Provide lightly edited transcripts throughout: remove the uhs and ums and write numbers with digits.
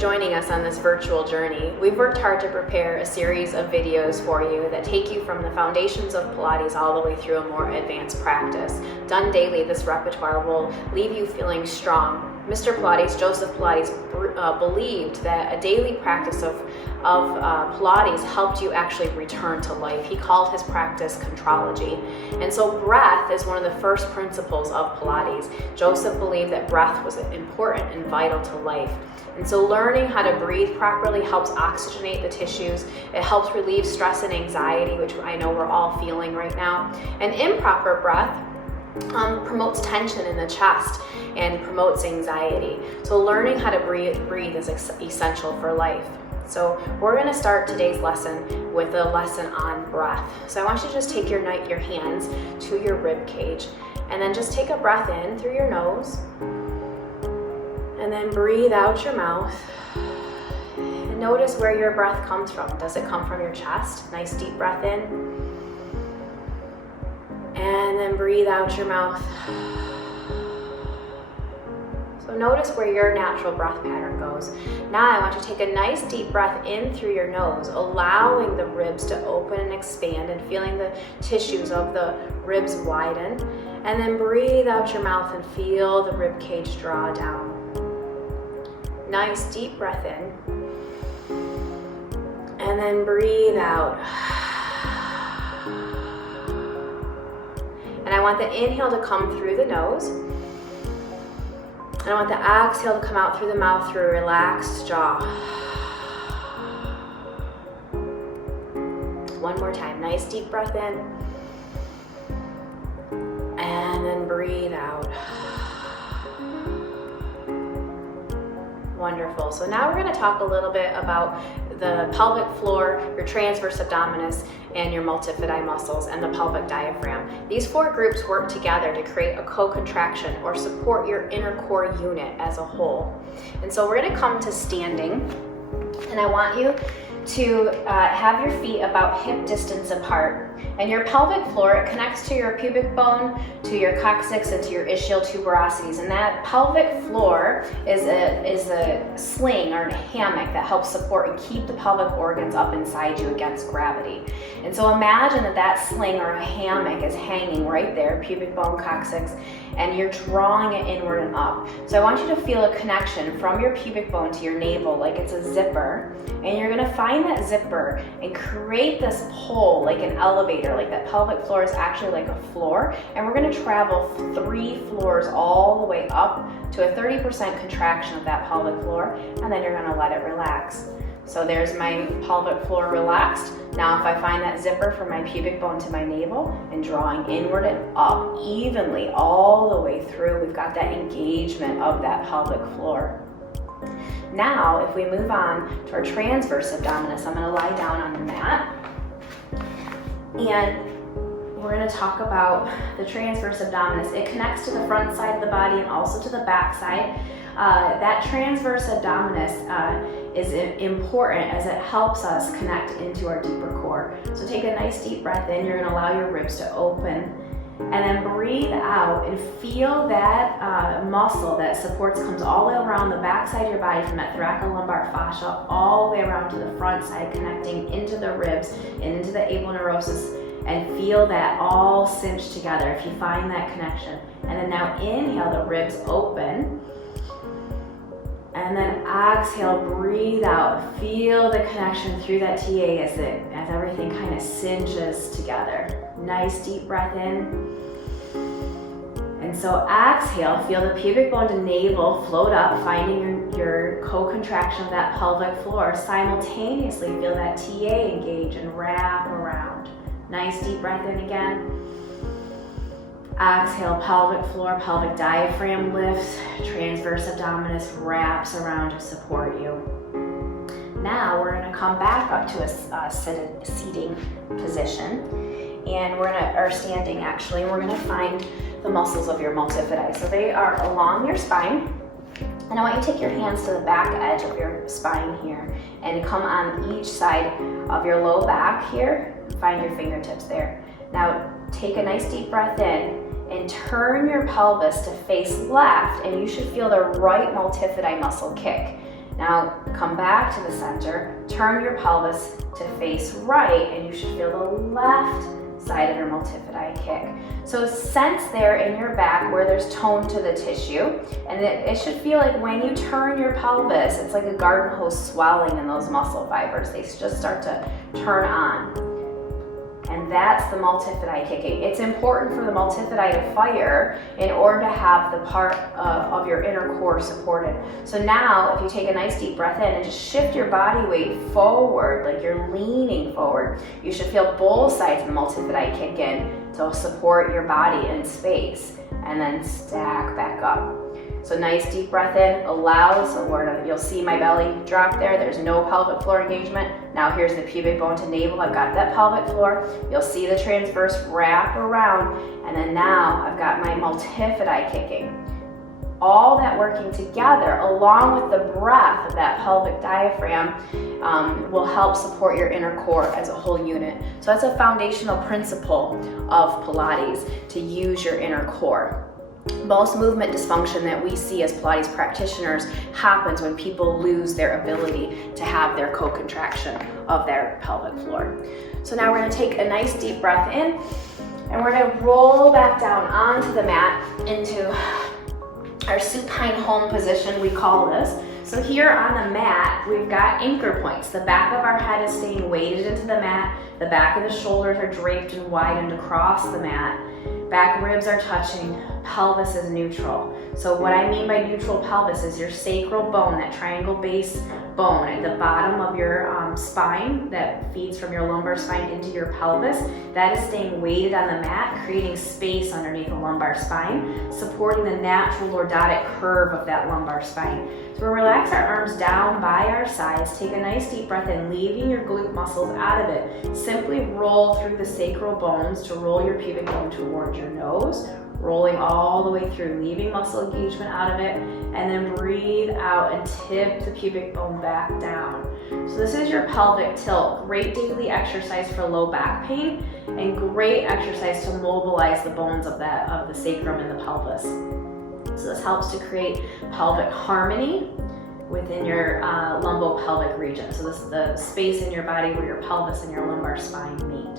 joining us on this virtual journey. We've worked hard to prepare a series of videos for you that take you from the foundations of Pilates all the way through a more advanced practice. Done daily, this repertoire will leave you feeling strong. Mr. Pilates, Joseph Pilates, believed that a daily practice of Pilates helped you actually return to life. He called his practice contrology. And so breath is one of the first principles of Pilates. Joseph believed that breath was important and vital to life. And so learning how to breathe properly helps oxygenate the tissues. It helps relieve stress and anxiety, which I know we're all feeling right now. And improper breath promotes tension in the chest and promotes anxiety. So learning how to breathe is essential for life. So we're going to start today's lesson with a lesson on breath. So I want you to just take your hands to your rib cage and then just take a breath in through your nose and then breathe out your mouth. And notice where your breath comes from. Does it come from your chest? Nice deep breath in. And then breathe out your mouth. So notice where your natural breath pattern goes. Now I want you to take a nice deep breath in through your nose, allowing the ribs to open and expand and feeling the tissues of the ribs widen. And then breathe out your mouth and feel the rib cage draw down. Nice deep breath in. And then breathe out. And I want the inhale to come through the nose. And I want the exhale to come out through the mouth through a relaxed jaw. One more time. Nice deep breath in. And then breathe out. Wonderful. So now we're going to talk a little bit about the pelvic floor, your transverse abdominis, and your multifidi muscles, and the pelvic diaphragm. These four groups work together to create a co-contraction or support your inner core unit as a whole. And so we're going to come to standing, and I want you to have your feet about hip distance apart. And your pelvic floor, it connects to your pubic bone, to your coccyx, and to your ischial tuberosities. And that pelvic floor is a sling or a hammock that helps support and keep the pelvic organs up inside you against gravity. And so imagine that sling or a hammock is hanging right there, pubic bone, coccyx, and you're drawing it inward and up. So I want you to feel a connection from your pubic bone to your navel like it's a zipper. And you're going to find that zipper and create this pull like an elevator, like that pelvic floor is actually like a floor. And we're going to travel 3 floors all the way up to a 30% contraction of that pelvic floor. And then you're going to let it relax. So there's my pelvic floor relaxed. Now if I find that zipper from my pubic bone to my navel and drawing inward and up evenly all the way through, we've got that engagement of that pelvic floor. Now, if we move on to our transverse abdominis, I'm going to lie down on the mat. And we're going to talk about the transverse abdominis. It connects to the front side of the body and also to the back side. That transverse abdominis is important as it helps us connect into our deeper core. So take a nice deep breath in. You're going to allow your ribs to open. And then breathe out and feel that muscle that supports comes all the way around the back side of your body from that thoracolumbar fascia all the way around to the front side, connecting into the ribs and into the aponeurosis, and feel that all cinch together if you find that connection. And then now inhale, the ribs open. And then exhale, breathe out. Feel the connection through that TA as everything kind of cinches together. Nice deep breath in. And so exhale, feel the pubic bone to navel float up, finding your co-contraction of that pelvic floor. Simultaneously feel that TA engage and wrap around. Nice deep breath in again. Exhale, pelvic floor, pelvic diaphragm lifts, transverse abdominis wraps around to support you. Now we're going to come back up to a seating position, and or standing actually, and we're going to find the muscles of your multifidi. So they are along your spine, and I want you to take your hands to the back edge of your spine here, and come on each side of your low back here, and find your fingertips there. Now take a nice deep breath in, and turn your pelvis to face left, and you should feel the right multifidi muscle kick. Now come back to the center, turn your pelvis to face right, and you should feel the left side of your multifidi kick. So sense there in your back where there's tone to the tissue, and it should feel like when you turn your pelvis, it's like a garden hose swelling in those muscle fibers. They just start to turn on. And that's the multifidi kicking. It's important for the multifidi to fire in order to have the part of your inner core supported. So now, if you take a nice deep breath in and just shift your body weight forward, like you're leaning forward, you should feel both sides of the multifidi kick in to support your body in space, and then stack back up. So nice deep breath in, allow, so you'll see my belly drop there. There's no pelvic floor engagement. Now here's the pubic bone to navel. I've got that pelvic floor. You'll see the transverse wrap around, and then now I've got my multifidi kicking. All that working together, along with the breath of that pelvic diaphragm, will help support your inner core as a whole unit. So that's a foundational principle of Pilates, to use your inner core. Most movement dysfunction that we see as Pilates practitioners happens when people lose their ability to have their co-contraction of their pelvic floor. So now we're going to take a nice deep breath in, and we're going to roll back down onto the mat into our supine home position, we call this. So here on the mat, we've got anchor points. The back of our head is staying weighted into the mat. The back of the shoulders are draped and widened across the mat. Back ribs are touching, pelvis is neutral. So what I mean by neutral pelvis is your sacral bone, that triangle base bone at the bottom of your spine that feeds from your lumbar spine into your pelvis. That is staying weighted on the mat, creating space underneath the lumbar spine, supporting the natural lordotic curve of that lumbar spine. So we'll relax our arms down by our sides, take a nice deep breath in, leaving your glute muscles out of it. Simply roll through the sacral bones to roll your pubic bone towards your nose, rolling all the way through, leaving muscle engagement out of it, and then breathe out and tip the pubic bone back down. So this is your pelvic tilt. Great daily exercise for low back pain, and great exercise to mobilize the bones of the sacrum and the pelvis. So this helps to create pelvic harmony within your lumbopelvic region. So this is the space in your body where your pelvis and your lumbar spine meet.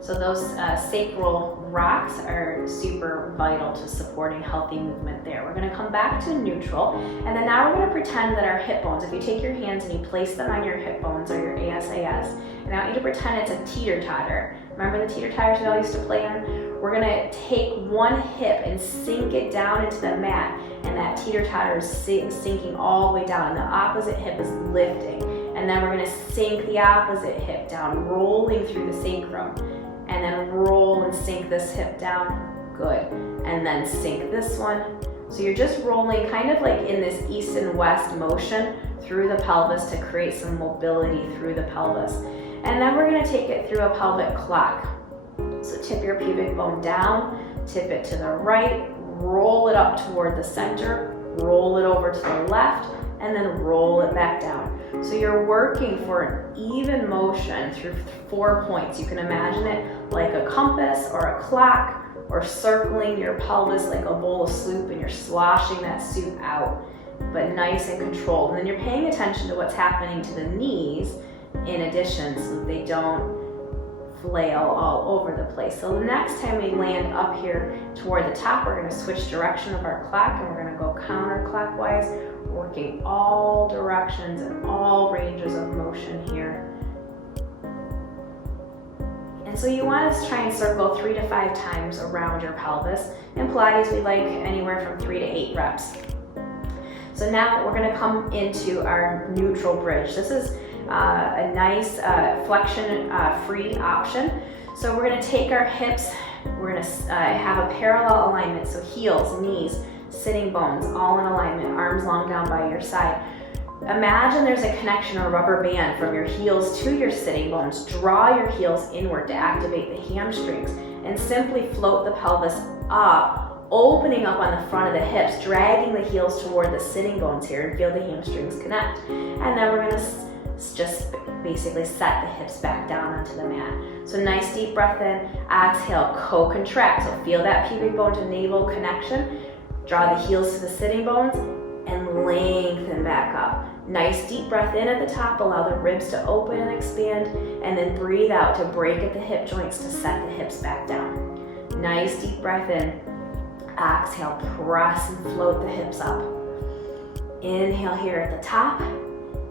So those sacral rocks are super vital to supporting healthy movement there. We're going to come back to neutral, and then now we're going to pretend that our hip bones, if you take your hands and you place them on your hip bones or your ASAS, and I want you to pretend it's a teeter-totter. Remember the teeter-totters we all used to play on? We're going to take one hip and sink it down into the mat, and that teeter-totter is sinking all the way down, and the opposite hip is lifting. And then we're going to sink the opposite hip down, rolling through the sacrum. And then roll and sink this hip down, good. And then sink this one. So you're just rolling kind of like in this east and west motion through the pelvis to create some mobility through the pelvis. And then we're gonna take it through a pelvic clock. So tip your pubic bone down, tip it to the right, roll it up toward the center, roll it over to the left, and then roll it back down. So you're working for an even motion through 4 points. You can imagine it like a compass or a clock, or circling your pelvis like a bowl of soup, and you're sloshing that soup out, but nice and controlled. And then you're paying attention to what's happening to the knees in addition, so that they don't flail all over the place. So the next time we land up here toward the top, we're going to switch direction of our clock, and we're going to go counterclockwise, working all directions and all ranges of motion here. And so you want to try and circle 3 to 5 times around your pelvis. In Pilates, we like anywhere from 3 to 8 reps. So now we're going to come into our neutral bridge. This is a nice flexion-free option. So we're going to take our hips, we're going to have a parallel alignment, so heels, knees, sitting bones, all in alignment, arms long down by your side. Imagine there's a connection, a rubber band from your heels to your sitting bones. Draw your heels inward to activate the hamstrings, and simply float the pelvis up, opening up on the front of the hips, dragging the heels toward the sitting bones here, and feel the hamstrings connect. And then we're going to just basically set the hips back down onto the mat. So nice deep breath in, exhale, co-contract. So feel that pubic bone to navel connection. Draw the heels to the sitting bones and lengthen back up. Nice deep breath in at the top, allow the ribs to open and expand, and then breathe out to break at the hip joints to set the hips back down. Nice deep breath in. Exhale, press and float the hips up. Inhale here at the top,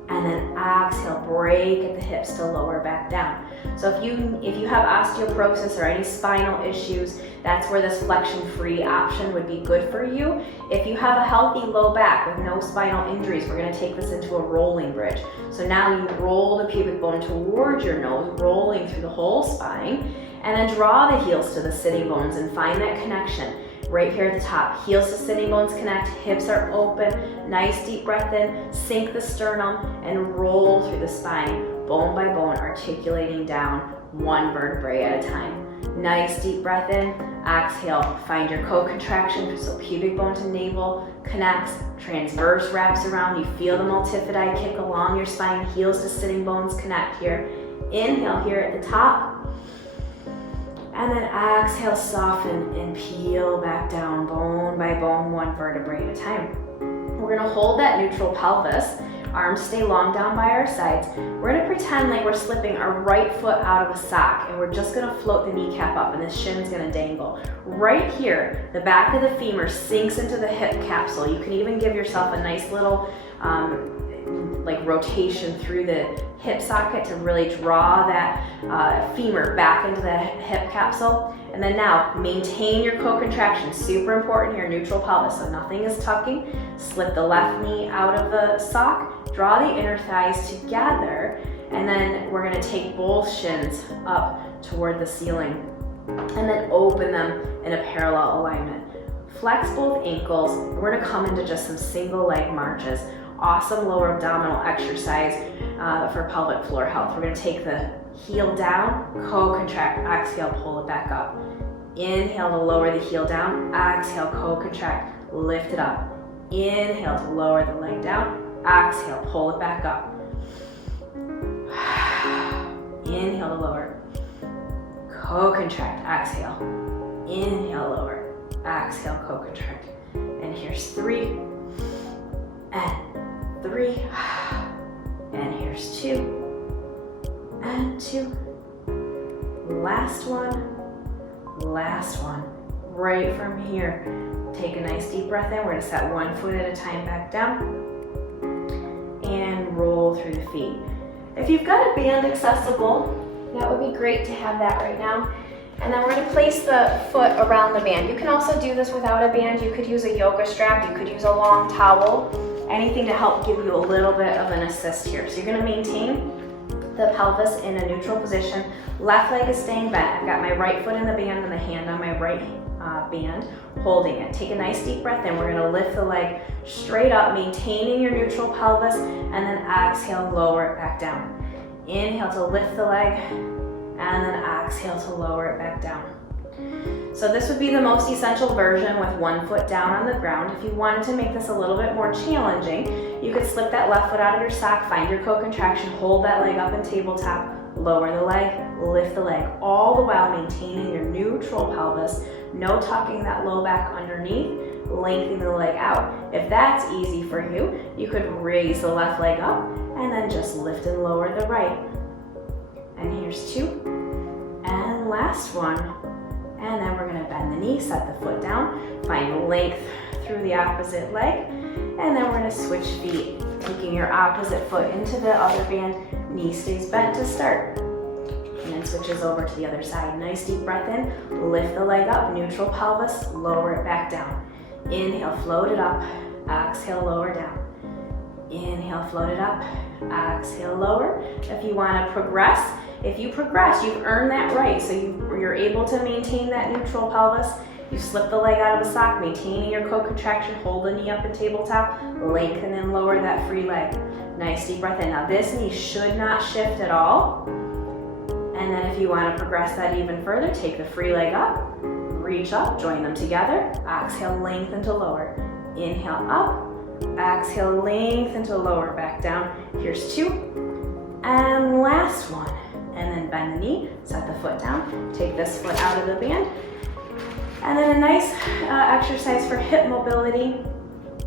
and then exhale, break at the hips to lower back down. So if you have osteoporosis or any spinal issues, that's where this flexion-free option would be good for you. If you have a healthy low back with no spinal injuries, we're gonna take this into a rolling bridge. So now you roll the pubic bone towards your nose, rolling through the whole spine, and then draw the heels to the sitting bones and find that connection. Right here at the top, heels to sitting bones connect, hips are open, nice deep breath in, sink the sternum, and roll through the spine, bone by bone, articulating down one vertebrae at a time. Nice deep breath in, exhale, find your co-contraction, so pubic bone to navel connects, transverse wraps around, you feel the multifidi kick along your spine, heels to sitting bones connect here. Inhale here at the top, and then exhale, soften and peel back down, bone by bone, one vertebrae at a time. We're gonna hold that neutral pelvis, arms stay long down by our sides. We're gonna pretend like we're slipping our right foot out of a sock, and we're just gonna float the kneecap up, and the shin's gonna dangle. Right here, the back of the femur sinks into the hip capsule. You can even give yourself a nice little like rotation through the hip socket to really draw that femur back into the hip capsule. And then now maintain your co-contraction, super important here, neutral pelvis, so nothing is tucking. Slip the left knee out of the sock, draw the inner thighs together, and then we're gonna take both shins up toward the ceiling and then open them in a parallel alignment. Flex both ankles. We're gonna come into just some single leg marches. Awesome lower abdominal exercise for pelvic floor health. We're gonna take the heel down, co-contract, exhale, pull it back up. Inhale to lower the heel down, exhale, co-contract, lift it up. Inhale to lower the leg down, exhale, pull it back up. Inhale to lower, co-contract, exhale. Inhale, lower, exhale, co-contract. And here's 3, and 3, and here's 2, and 2. Last one. Right from here, take a nice deep breath in. We're gonna set one foot at a time back down and roll through the feet. If you've got a band accessible, that would be great to have that right now. And then we're gonna place the foot around the band. You can also do this without a band. You could use a yoga strap, you could use a long towel, anything to help give you a little bit of an assist here. So you're gonna maintain the pelvis in a neutral position. Left leg is staying bent. I've got my right foot in the band and the hand on my right band, holding it. Take a nice deep breath in. We're gonna lift the leg straight up, maintaining your neutral pelvis, and then exhale, lower it back down. Inhale to lift the leg, and then exhale to lower it back down. So this would be the most essential version with one foot down on the ground. If you wanted to make this a little bit more challenging, you could slip that left foot out of your sock, find your co-contraction, hold that leg up in tabletop, lower the leg, lift the leg, all the while maintaining your neutral pelvis, no tucking that low back underneath, lengthening the leg out. If that's easy for you, you could raise the left leg up and then just lift and lower the right. And here's 2, and last one. And then we're gonna bend the knee, set the foot down, find length through the opposite leg, and then we're gonna switch feet, taking your opposite foot into the other band, knee stays bent to start, and then switches over to the other side. Nice deep breath in, lift the leg up, neutral pelvis, lower it back down. Inhale, float it up, exhale, lower down. Inhale, float it up, exhale, lower. If you wanna progress, you've earned that right. So you're able to maintain that neutral pelvis. You slip the leg out of the sock, maintaining your co-contraction, hold the knee up in tabletop, lengthen and lower that free leg. Nice deep breath in. Now this knee should not shift at all. And then if you want to progress that even further, take the free leg up, reach up, join them together. Exhale, lengthen to lower. Inhale up, exhale, lengthen to lower, back down. Here's 2, and last one. And then bend the knee, set the foot down, take this foot out of the band. And then a nice exercise for hip mobility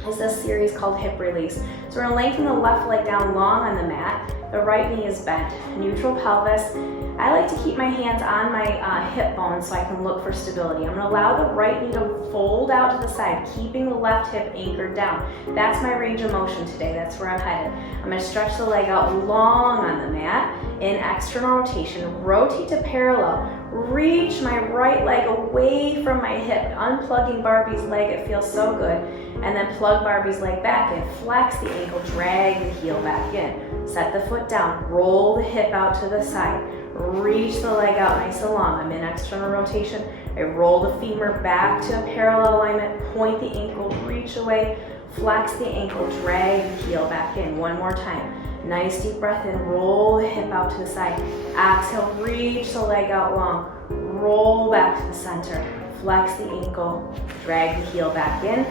is this series called hip release. So we're gonna lengthen the left leg down long on the mat. The right knee is bent. Neutral pelvis. I like to keep my hands on my hip bones so I can look for stability. I'm gonna allow the right knee to fold out to the side, keeping the left hip anchored down. That's my range of motion today. That's where I'm headed. I'm gonna stretch the leg out long on the mat in external rotation. Rotate to parallel. Reach my right leg away from my hip. Unplugging Barbie's leg, it feels so good. And then plug Barbie's leg back in. Flex the ankle, drag the heel back in. Set the foot down, roll the hip out to the side. Reach the leg out nice and long. I'm in external rotation. I roll the femur back to a parallel alignment, point the ankle, reach away, flex the ankle, drag the heel back in. One more time. Nice deep breath in, roll the hip out to the side. Exhale, reach the leg out long. Roll back to the center. Flex the ankle, drag the heel back in.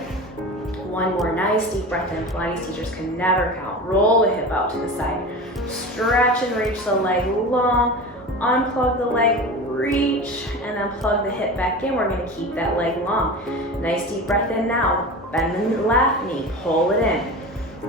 One more nice deep breath in. Pilates teachers can never count. Roll the hip out to the side. Stretch and reach the leg long. Unplug the leg, reach, and then plug the hip back in. We're gonna keep that leg long. Nice deep breath in now. Bend the left knee, pull it in.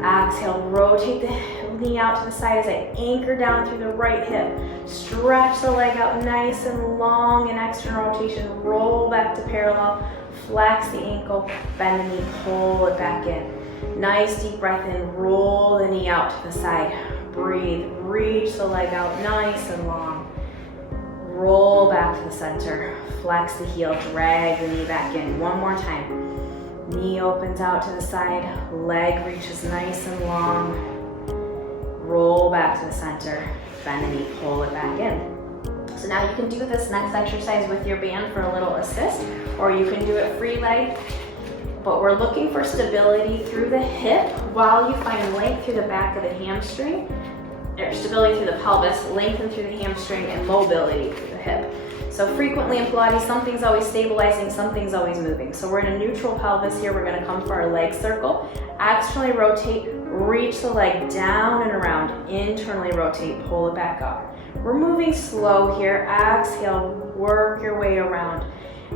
Exhale, rotate the knee out to the side as I anchor down through the right hip. Stretch the leg out nice and long in external rotation. Roll back to parallel. Flex the ankle, bend the knee, pull it back in. Nice deep breath in, roll the knee out to the side. Breathe, reach the leg out nice and long. Roll back to the center. Flex the heel, drag the knee back in. One more time. Knee opens out to the side, leg reaches nice and long. Roll back to the center, bend the knee, pull it back in. So now you can do this next exercise with your band for a little assist, or you can do it free leg. But we're looking for stability through the hip while you find length through the back of the hamstring, or stability through the pelvis, lengthen through the hamstring, and mobility through the hip. So frequently in Pilates, something's always stabilizing, something's always moving. So we're in a neutral pelvis here. We're gonna come for our leg circle. Externally rotate, reach the leg down and around. Internally rotate, pull it back up. We're moving slow here. Exhale, work your way around.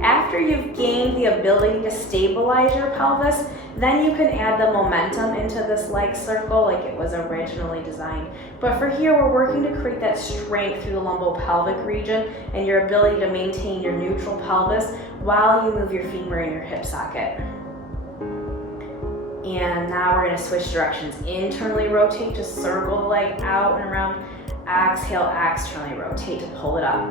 After you've gained the ability to stabilize your pelvis, then you can add the momentum into this leg circle like it was originally designed. But for here, we're working to create that strength through the lumbopelvic region and your ability to maintain your neutral pelvis while you move your femur in your hip socket. And now we're gonna switch directions. Internally rotate to circle the leg out and around. Exhale, externally rotate to pull it up.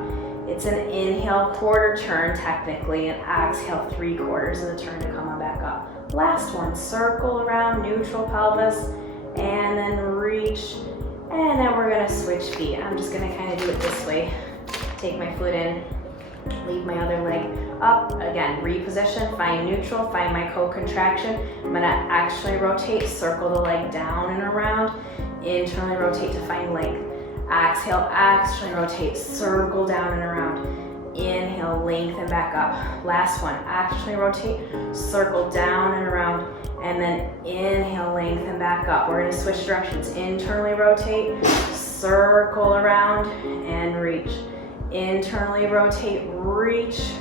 It's an inhale, quarter turn technically, and exhale, 3/4 of the turn to come on back up. Last one, circle around, neutral pelvis, and then reach, and then we're gonna switch feet. I'm just gonna kind of do it this way. Take my foot in, leave my other leg up. Again, reposition, find neutral, find my co-contraction. I'm gonna externally rotate, circle the leg down and around, internally rotate to find length. Exhale, externally rotate, circle down and around. Inhale, lengthen back up. Last one, externally rotate, circle down and around, and then inhale, lengthen back up. We're gonna switch directions. Internally rotate, circle around, and reach. Internally rotate, reach,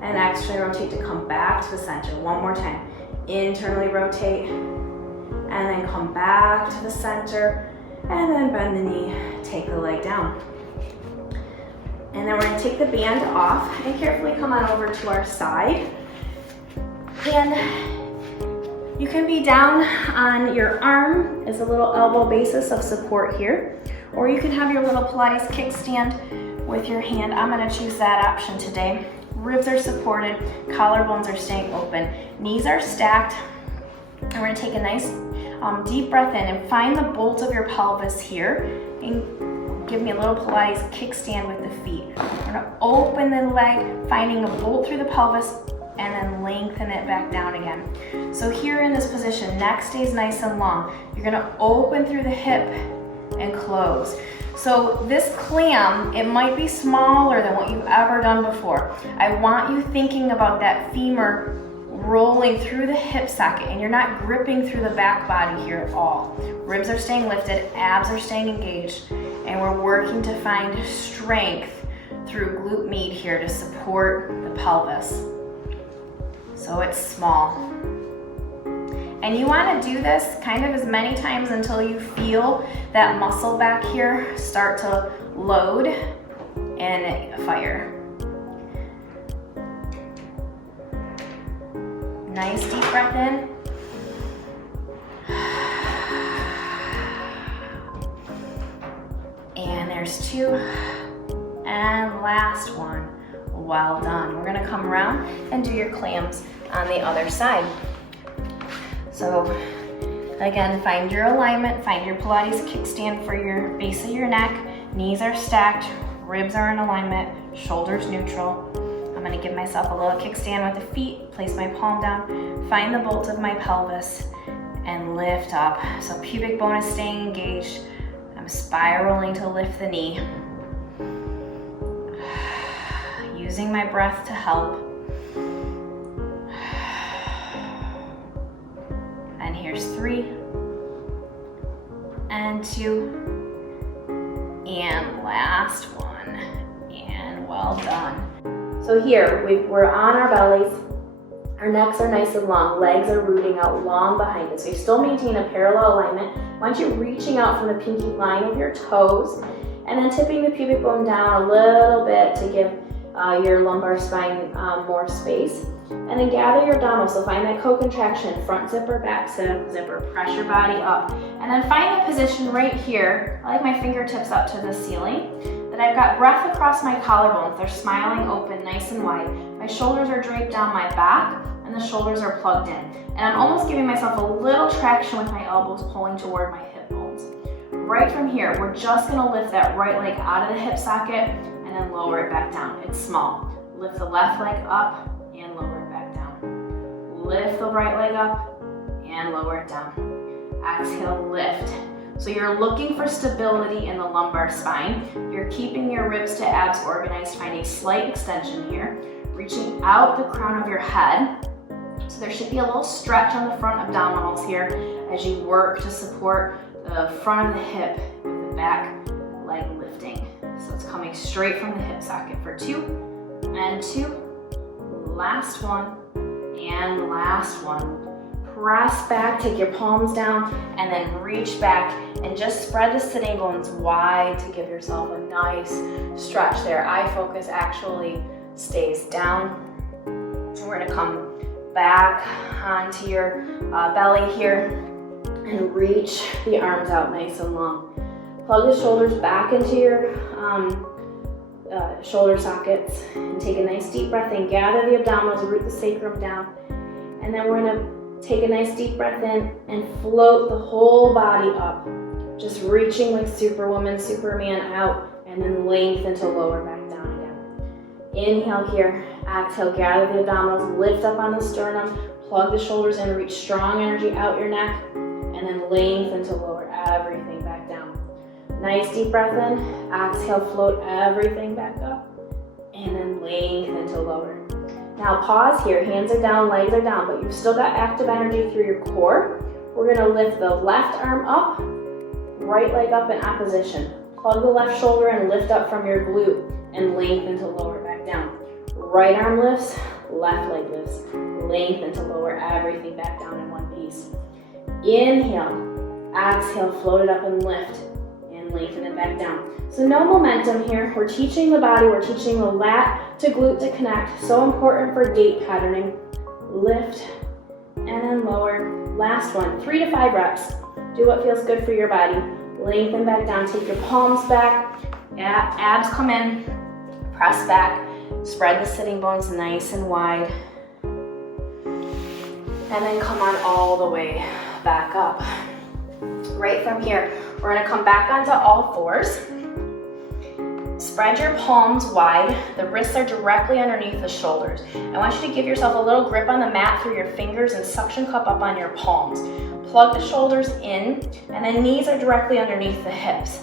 and externally rotate to come back to the center. One more time. Internally rotate, and then come back to the center, and then bend the knee, take the leg down. And then we're gonna take the band off and carefully come on over to our side. And you can be down on your arm as a little elbow basis of support here, or you can have your little Pilates kickstand with your hand. I'm gonna choose that option today. Ribs are supported, collarbones are staying open, knees are stacked, and we're gonna take a nice deep breath in and find the bolt of your pelvis here and give me a little Pilates kickstand with the feet. We're gonna open the leg, finding a bolt through the pelvis, and then lengthen it back down again. So here in this position, neck stays nice and long. You're gonna open through the hip and close. So this clam, it might be smaller than what you've ever done before. I want you thinking about that femur rolling through the hip socket, and you're not gripping through the back body here at all. Ribs are staying lifted, abs are staying engaged, and we're working to find strength through glute med here to support the pelvis. So it's small. And you want to do this kind of as many times until you feel that muscle back here start to load and fire. Nice deep breath in. And there's 2. And last one. Well done. We're gonna come around and do your clams on the other side. So again, find your alignment, find your Pilates kickstand for your base of your neck. Knees are stacked, ribs are in alignment, shoulders neutral. I'm gonna give myself a little kickstand with the feet, place my palm down, find the bolt of my pelvis, and lift up. So pubic bone is staying engaged. I'm spiraling to lift the knee. Using my breath to help. And here's 3, and 2, and last one, and well done. So here, we're on our bellies, our necks are nice and long, legs are rooting out long behind us. So you still maintain a parallel alignment. I want you reaching out from the pinky line of your toes, and then tipping the pubic bone down a little bit to give your lumbar spine more space. And then gather your abdominals, so find that co-contraction, front zipper, back zipper, press your body up. And then find the position right here, I like my fingertips up to the ceiling, that I've got breath across my collarbones, they're smiling open, nice and wide. My shoulders are draped down my back, and the shoulders are plugged in. And I'm almost giving myself a little traction with my elbows pulling toward my hip bones. Right from here, we're just gonna lift that right leg out of the hip socket, and then lower it back down. It's small. Lift the left leg up and lower it back down. Lift the right leg up and lower it down. Exhale, lift. So you're looking for stability in the lumbar spine. You're keeping your ribs to abs organized. Find a slight extension here. Reaching out the crown of your head. So there should be a little stretch on the front abdominals here as you work to support the front of the hip with the back leg lifting. So it's coming straight from the hip socket for 2 and 2. Last one and last one. Press back, take your palms down, and then reach back and just spread the sitting bones wide to give yourself a nice stretch there. Eye focus actually stays down. And we're gonna come back onto your belly here and reach the arms out nice and long. Plug the shoulders back into your shoulder sockets and take a nice deep breath in. Gather the abdominals, root the sacrum down. And then we're gonna take a nice deep breath in and float the whole body up. Just reaching like Superwoman, Superman out, and then lengthen to lower back down again. Inhale here, exhale, gather the abdominals, lift up on the sternum, plug the shoulders in, reach strong energy out your neck, and then lengthen to lower everything back down. Nice deep breath in, exhale, float everything back up, and then lengthen to lower. Now pause here, hands are down, legs are down, but you've still got active energy through your core. We're gonna lift the left arm up, right leg up in opposition. Plug the left shoulder and lift up from your glute and lengthen to lower back down. Right arm lifts, left leg lifts, lengthen to lower everything back down in one piece. Inhale, exhale, float it up and lift, and lengthen it back down. So no momentum here. We're teaching the body, we're teaching the lat to glute to connect. So important for gait patterning. Lift and then lower. Last one, 3 to 5 reps. Do what feels good for your body. Lengthen back down, take your palms back. Abs come in, press back. Spread the sitting bones nice and wide. And then come on all the way back up. Right from here, we're gonna come back onto all fours. Spread your palms wide. The wrists are directly underneath the shoulders. I want you to give yourself a little grip on the mat through your fingers and suction cup up on your palms. Plug the shoulders in, and then knees are directly underneath the hips.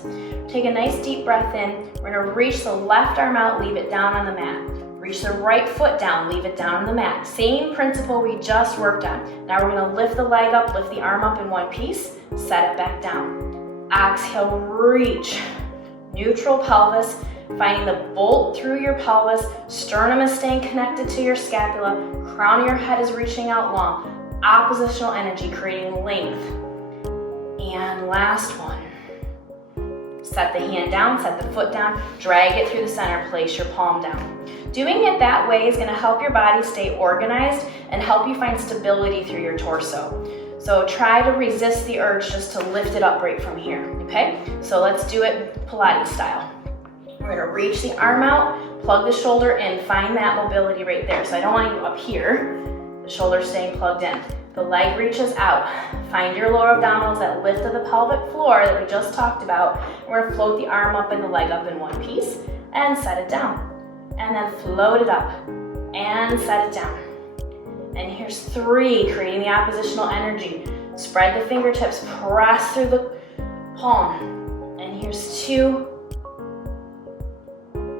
Take a nice deep breath in. We're gonna reach the left arm out, leave it down on the mat. Reach the right foot down, leave it down on the mat. Same principle we just worked on. Now we're gonna lift the leg up, lift the arm up in one piece, set it back down. Exhale, reach. Neutral pelvis, finding the bolt through your pelvis. Sternum is staying connected to your scapula. Crown of your head is reaching out long. Oppositional energy, creating length. And last one. Set the hand down, set the foot down, drag it through the center, place your palm down. Doing it that way is gonna help your body stay organized and help you find stability through your torso. So try to resist the urge just to lift it up right from here, okay? So let's do it Pilates style. We're gonna reach the arm out, plug the shoulder in, find that mobility right there. So I don't want you up here, the shoulder staying plugged in. The leg reaches out. Find your lower abdominals, that lift of the pelvic floor that we just talked about. We're gonna float the arm up and the leg up in one piece and set it down. And then float it up and set it down. And here's 3, creating the oppositional energy. Spread the fingertips, press through the palm. And here's 2.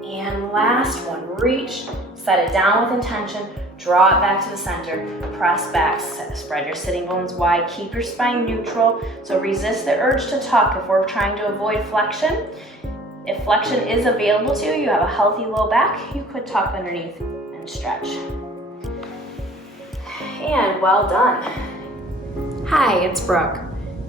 And last one, reach, set it down with intention, draw it back to the center, press back, spread your sitting bones wide, keep your spine neutral. So resist the urge to tuck if we're trying to avoid flexion. If flexion is available to you, you have a healthy low back, you could tuck underneath and stretch. And well done. Hi, it's Brooke.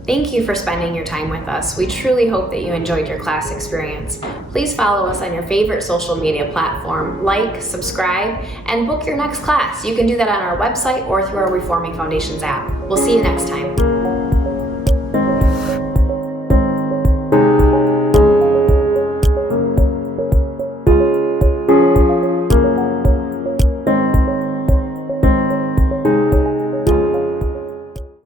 Thank you for spending your time with us. We truly hope that you enjoyed your class experience. Please follow us on your favorite social media platform, like, subscribe, and book your next class. You can do that on our website or through our Reforming Foundations app. We'll see you next time.